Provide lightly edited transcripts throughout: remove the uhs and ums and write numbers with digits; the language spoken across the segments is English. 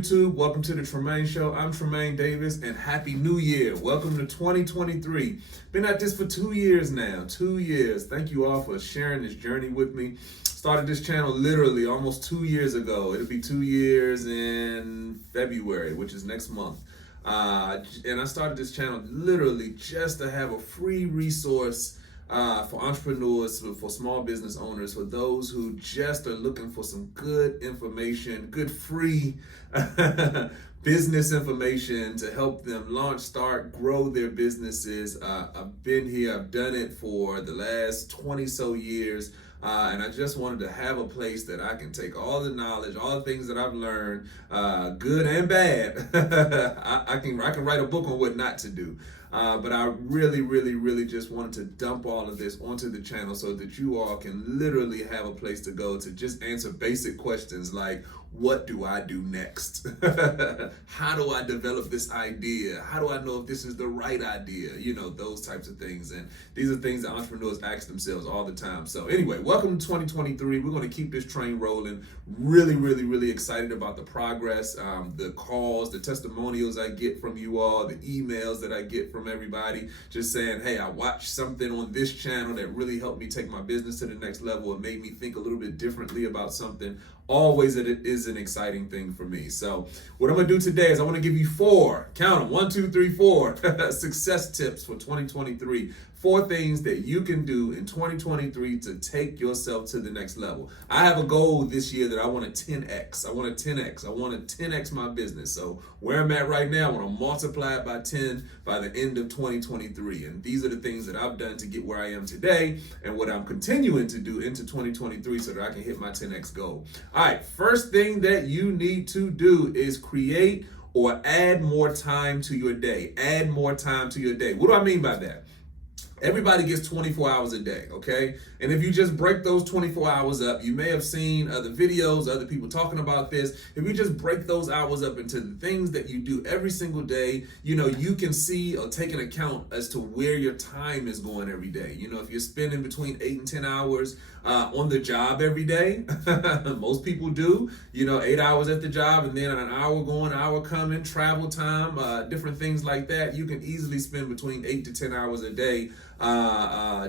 YouTube, welcome to the Tremain Show. I'm Tremain Davis, and Happy New Year. Welcome to 2023. Been at this for 2 years now. 2 years. Thank you all for sharing this journey with me. Started this channel literally almost 2 years ago. It'll be 2 years in February, which is next month. And I started this channel literally just to have a free resource for entrepreneurs, for small business owners, for those who just are looking for some good information, good free business information to help them launch, start, grow their businesses. I've been here, I've done it for the last 20 so years. And I just wanted to have a place that I can take all the knowledge, all the things that I've learned, good and bad. I can write a book on what not to do. But I really just wanted to dump all of this onto the channel so that you all can literally have a place to go to just answer basic questions like, what do I do next? How do I develop this idea? How do I know if this is the right idea? You know, those types of things. And these are things that entrepreneurs ask themselves all the time. So anyway, welcome to 2023. We're going to keep this train rolling. Really excited about the progress, the calls, the testimonials I get from you all, the emails that I get from everybody just saying, hey, I watched something on this channel that really helped me take my business to the next level and made me think a little bit differently about something. Always it is an exciting thing for me. So what I'm gonna do today is I want to give you 4, count them, 1, 2, 3, 4 success tips for 2023. 4 things that you can do in 2023 to take yourself to the next level. I have a goal this year that I want to 10x. I want to 10x my business. So where I'm at right now, I want to multiply it by 10 by the end of 2023. And these are the things that I've done to get where I am today and what I'm continuing to do into 2023 so that I can hit my 10x goal. All right, first thing that you need to do is create or add more time to your day. Add more time to your day. What do I mean by that? Everybody gets 24 hours a day, okay? And if you just break those 24 hours up, you may have seen other videos, other people talking about this. If you just break those hours up into the things that you do every single day, you know, you can see or take an account as to where your time is going every day. You know, if you're spending between 8 and 10 hours on the job every day, most people do, you know, 8 hours at the job and then an hour going, an hour coming, travel time, different things like that. You can easily spend between 8 to 10 hours a day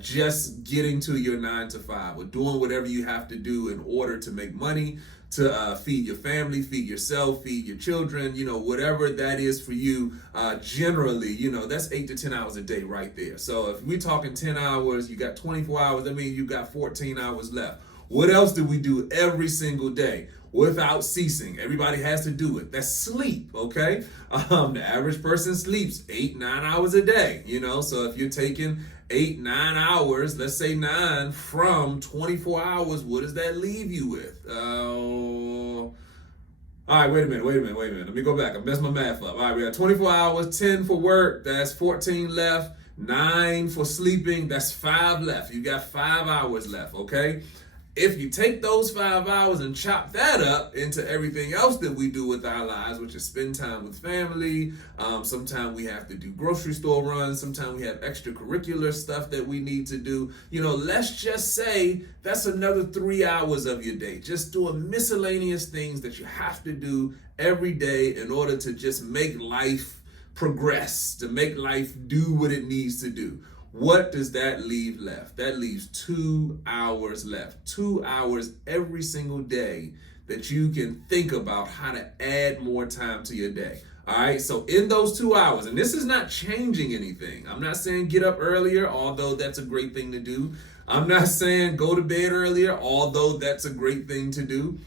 just getting to your 9 to 5 or doing whatever you have to do in order to make money, to feed your family, feed yourself, feed your children, you know, whatever that is for you. Generally, you know, that's 8 to 10 hours a day right there. So if we're talking 10 hours, you got 24 hours, that means you got 14 hours left. What else do we do every single day without ceasing? Everybody has to do it. That's sleep, okay? The average person sleeps 8, 9 hours a day, you know? So if you're taking 8, 9 hours, let's say 9 from 24 hours, what does that leave you with? All right, wait a minute. Let me go back. I messed my math up. All right, we got 24 hours, 10 for work, that's 14 left, 9 for sleeping, that's 5 left. You got 5 hours left, okay? If you take those 5 hours and chop that up into everything else that we do with our lives, which is spend time with family, sometimes we have to do grocery store runs, sometimes we have extracurricular stuff that we need to do. You know, let's just say that's another 3 hours of your day, just doing miscellaneous things that you have to do every day in order to just make life progress, to make life do what it needs to do. What does that leave left? That leaves 2 hours left. 2 hours every single day that you can think about how to add more time to your day. All right, so in those 2 hours, and this is not changing anything. I'm not saying get up earlier, although that's a great thing to do. I'm not saying go to bed earlier, although that's a great thing to do.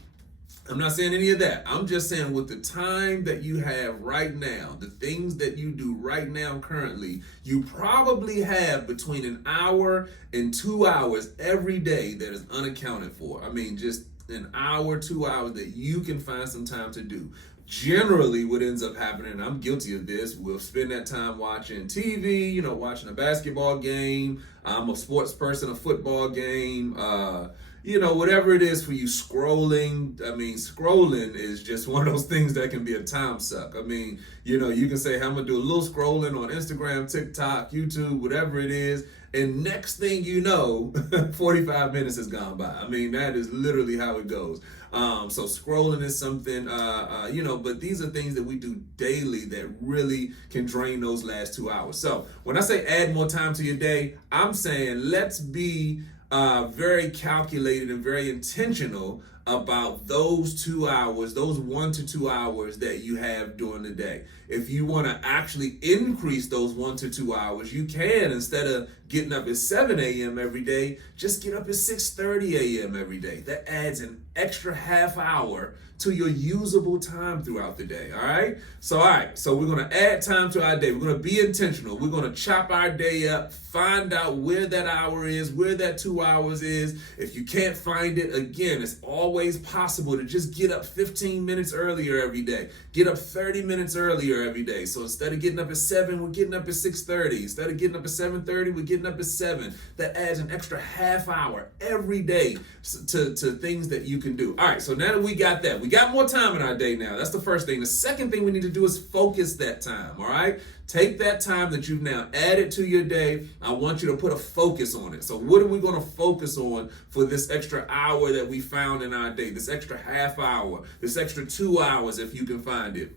I'm not saying any of that. I'm just saying with the time that you have right now, the things that you do right now currently, you probably have between an hour and 2 hours every day that is unaccounted for. I mean, just an hour, 2 hours that you can find some time to do. generally what ends up happening, and I'm guilty of this, we'll spend that time watching TV, watching a basketball game. I'm a sports person, a football game, whatever it is for you, scrolling. I mean, scrolling is just one of those things that can be a time suck. I mean, you can say, hey, I'm going to do a little scrolling on Instagram, TikTok, YouTube, whatever it is. And next thing you know, 45 minutes has gone by. I mean, that is literally how it goes. So scrolling is something, but these are things that we do daily that really can drain those last 2 hours. So when I say add more time to your day, I'm saying let's be very calculated and very intentional about those 2 hours, those 1 to 2 hours that you have during the day. If you want to actually increase those 1 to 2 hours, you can. Instead of getting up at 7 a.m. every day, just get up at 6:30 a.m. every day. That adds an extra half hour to your usable time throughout the day, all right? So we're going to add time to our day. We're going to be intentional. We're going to chop our day up, find out where that hour is, where that 2 hours is. If you can't find it, again, it's always possible to just get up 15 minutes earlier every day. Get up 30 minutes earlier every day. So instead of getting up at 7, we're getting up at 6:30. Instead of getting up at 7:30, we're getting up at 7. That adds an extra half hour every day to things that you can do. All right, so now that we got that, we got more time in our day now. That's the first thing. The second thing we need to do is focus that time, all right? Take that time that you've now added to your day. I want you to put a focus on it. So what are we going to focus on for this extra hour that we found in our day, this extra half hour, this extra 2 hours if you can find it,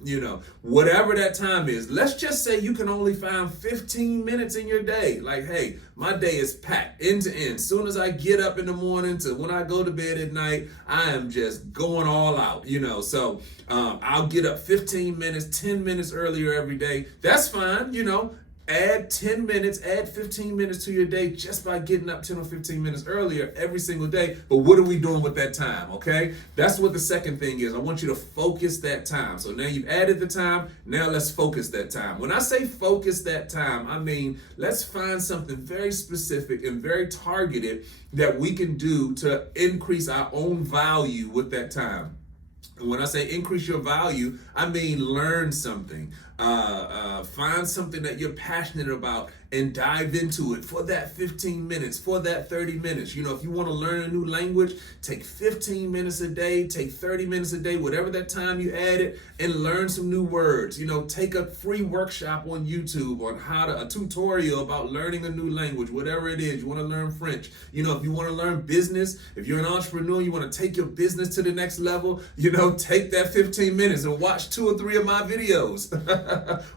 whatever that time is. Let's just say you can only find 15 minutes in your day. Like, hey, my day is packed end to end. Soon as I get up in the morning to when I go to bed at night, I am just going all out, So I'll get up 15 minutes, 10 minutes earlier every day. That's fine, Add 10 minutes, add 15 minutes to your day just by getting up 10 or 15 minutes earlier every single day. But what are we doing with that time, okay? That's what the second thing is. I want you to focus that time. So now you've added the time, now let's focus that time. When I say focus that time, I mean let's find something very specific and very targeted that we can do to increase our own value with that time. And when I say increase your value, I mean learn something. Find something that you're passionate about and dive into it for that 15 minutes, for that 30 minutes. If you want to learn a new language, take 15 minutes a day, take 30 minutes a day, whatever that time you added, and learn some new words. Take a free workshop on YouTube on a tutorial about learning a new language, whatever it is. You want to learn French. If you want to learn business, if you're an entrepreneur, you want to take your business to the next level, take that 15 minutes and watch 2 or 3 of my videos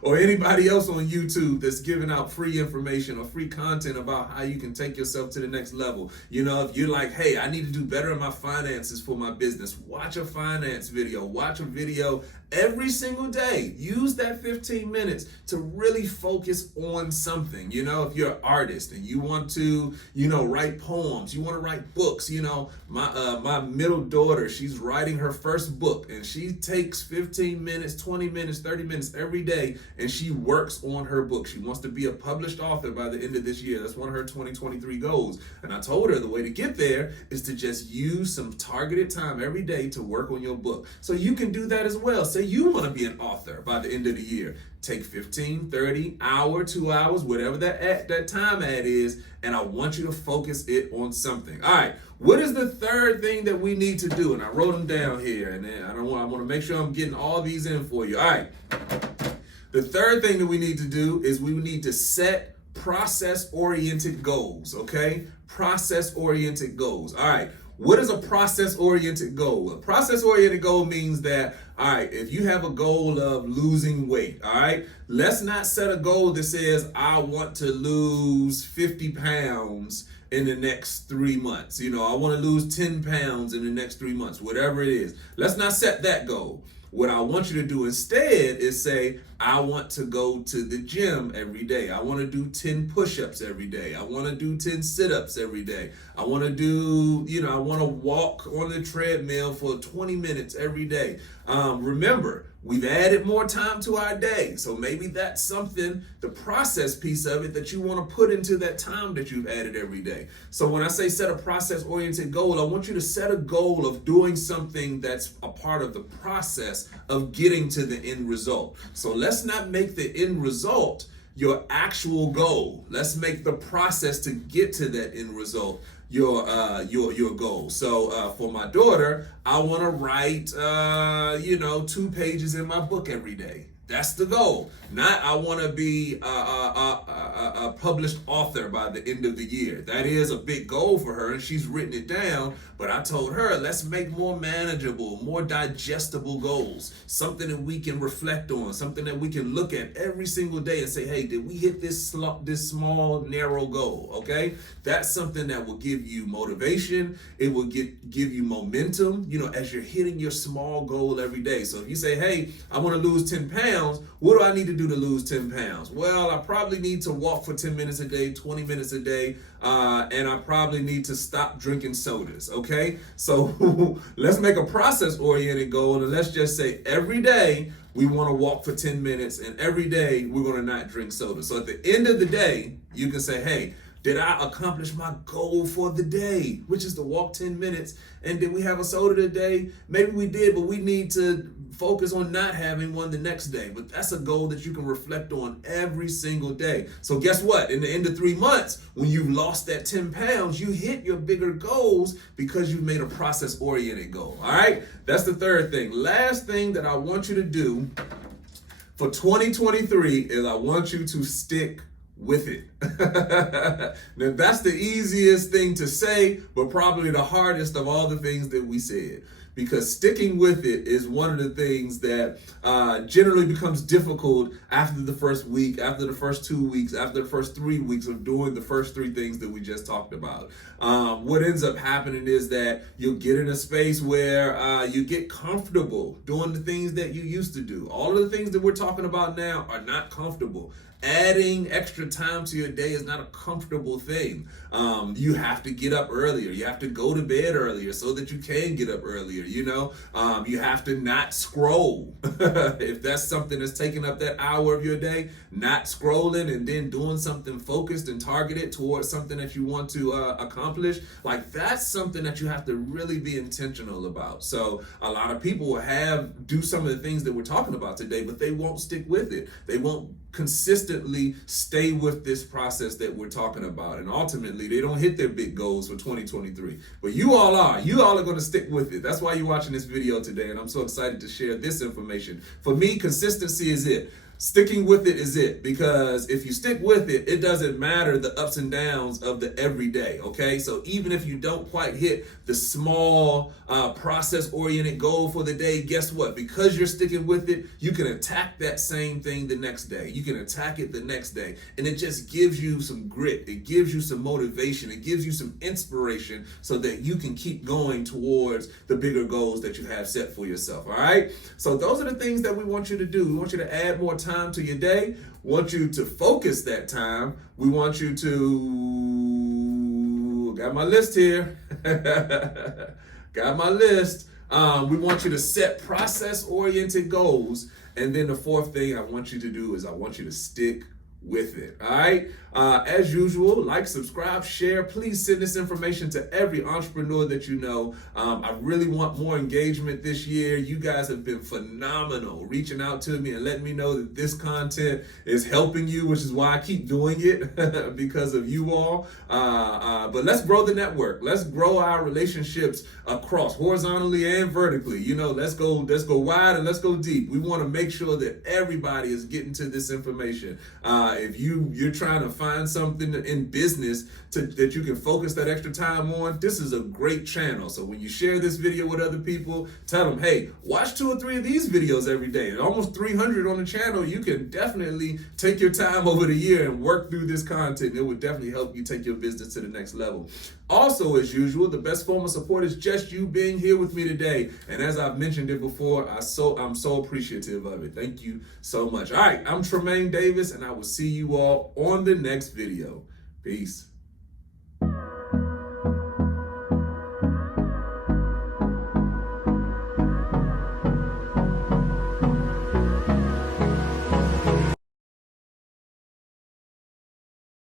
or anybody else on YouTube that's giving out free information or free content about how you can take yourself to the next level. If you're like, hey, I need to do better in my finances for my business, watch a finance video, watch a video every single day. Use that 15 minutes to really focus on something. If you're an artist and you want to, write poems, you want to write books, my middle daughter, she's writing her first book and she takes 15 minutes, 20 minutes, 30 minutes every day and she works on her book. She wants to be a published author by the end of this year. That's one of her 2023 goals. And I told her the way to get there is to just use some targeted time every day to work on your book. So you can do that as well. Say you want to be an author by the end of the year. Take 15, 30, hour, 2 hours, whatever that time ad is, and I want you to focus it on something. All right, what is the third thing that we need to do? And I wrote them down here, and then I want to make sure I'm getting all these in for you. All right, the third thing that we need to do is we need to set process-oriented goals, okay? Process-oriented goals. All right. What is a process-oriented goal? A process-oriented goal means that, all right, if you have a goal of losing weight, all right, let's not set a goal that says, I want to lose 50 pounds in the next 3 months. I want to lose 10 pounds in the next 3 months, whatever it is. Let's not set that goal. What I want you to do instead is say, I want to go to the gym every day. I want to do 10 push-ups every day. I want to do 10 sit-ups every day. I want to do, I want to walk on the treadmill for 20 minutes every day. Remember, we've added more time to our day. So maybe that's something, the process piece of it, that you want to put into that time that you've added every day. So when I say set a process-oriented goal, I want you to set a goal of doing something that's a part of the process of getting to the end result. So let's not make the end result your actual goal. Let's make the process to get to that end result your goal. So for my daughter, I want to write 2 pages in my book every day. That's the goal. Not I want to be a published author by the end of the year. That is a big goal for her, and she's written it down. But I told her, let's make more manageable, more digestible goals. Something that we can reflect on, something that we can look at every single day and say, hey, did we hit this small, narrow goal? Okay? That's something that will give you motivation. It will give you momentum, as you're hitting your small goal every day. So if you say, hey, I want to lose 10 pounds, what do I need to do to lose 10 pounds? Well, I probably need to walk for 10 minutes a day, 20 minutes a day, and I probably need to stop drinking sodas, okay? So let's make a process-oriented goal, and let's just say every day we want to walk for 10 minutes, and every day we're going to not drink soda. So at the end of the day, you can say, hey, did I accomplish my goal for the day, which is to walk 10 minutes? And did we have a soda today? Maybe we did, but we need to focus on not having one the next day. But that's a goal that you can reflect on every single day. So guess what? In the end of 3 months, when you've lost that 10 pounds, you hit your bigger goals because you've made a process-oriented goal. All right? That's the third thing. Last thing that I want you to do for 2023 is I want you to stick with it. Now that's the easiest thing to say, but probably the hardest of all the things that we said, because sticking with it is one of the things that generally becomes difficult after the first week, after the first 2 weeks, after the first 3 weeks of doing the first 3 things that we just talked about. What ends up happening is that you'll get in a space where you get comfortable doing the things that you used to do. All of the things that we're talking about now are not comfortable. Adding extra time to your day is not a comfortable thing. You have to get up earlier. You have to go to bed earlier so that you can get up earlier. You have to not scroll. If that's something that's taking up that hour of your day, not scrolling and then doing something focused and targeted towards something that you want to accomplish, like that's something that you have to really be intentional about. So a lot of people will do some of the things that we're talking about today, but they won't stick with it. They won't consistently stay with this process that we're talking about, and ultimately they don't hit their big goals for 2023. But you all are going to stick with it. That's why you're watching this video today, and I'm so excited to share this information. For me, consistency is it. Sticking with it is it, because if you stick with it, it doesn't matter the ups and downs of the everyday, okay? So even if you don't quite hit the small process-oriented goal for the day, guess what? Because you're sticking with it, you can attack that same thing the next day. You can attack it the next day, and it just gives you some grit. It gives you some motivation. It gives you some inspiration so that you can keep going towards the bigger goals that you have set for yourself, all right? So those are the things that we want you to do. We want you to add more time to your day. We want you to focus that time. We want you to, got my list here. Got my list. We want you to set process-oriented goals. And then the fourth thing I want you to do is I want you to stick with it. All right. As usual, like, subscribe, share. Please send this information to every entrepreneur that you know. I really want more engagement this year. You guys have been phenomenal reaching out to me and letting me know that this content is helping you, which is why I keep doing it because of you all. But let's grow the network. Let's grow our relationships across horizontally and vertically. Let's go wide and let's go deep. We want to make sure that everybody is getting to this information. If you're trying to find something in business that you can focus that extra time on, this is a great channel. So when you share this video with other people, tell them, hey, watch 2 or 3 of these videos every day. Almost 300 on the channel. You can definitely take your time over the year and work through this content. It would definitely help you take your business to the next level. Also, as usual, the best form of support is just you being here with me today. And as I've mentioned it before, I'm so appreciative of it. Thank you so much. All right, I'm Tremain Davis, and I will see you all on the next video. Peace.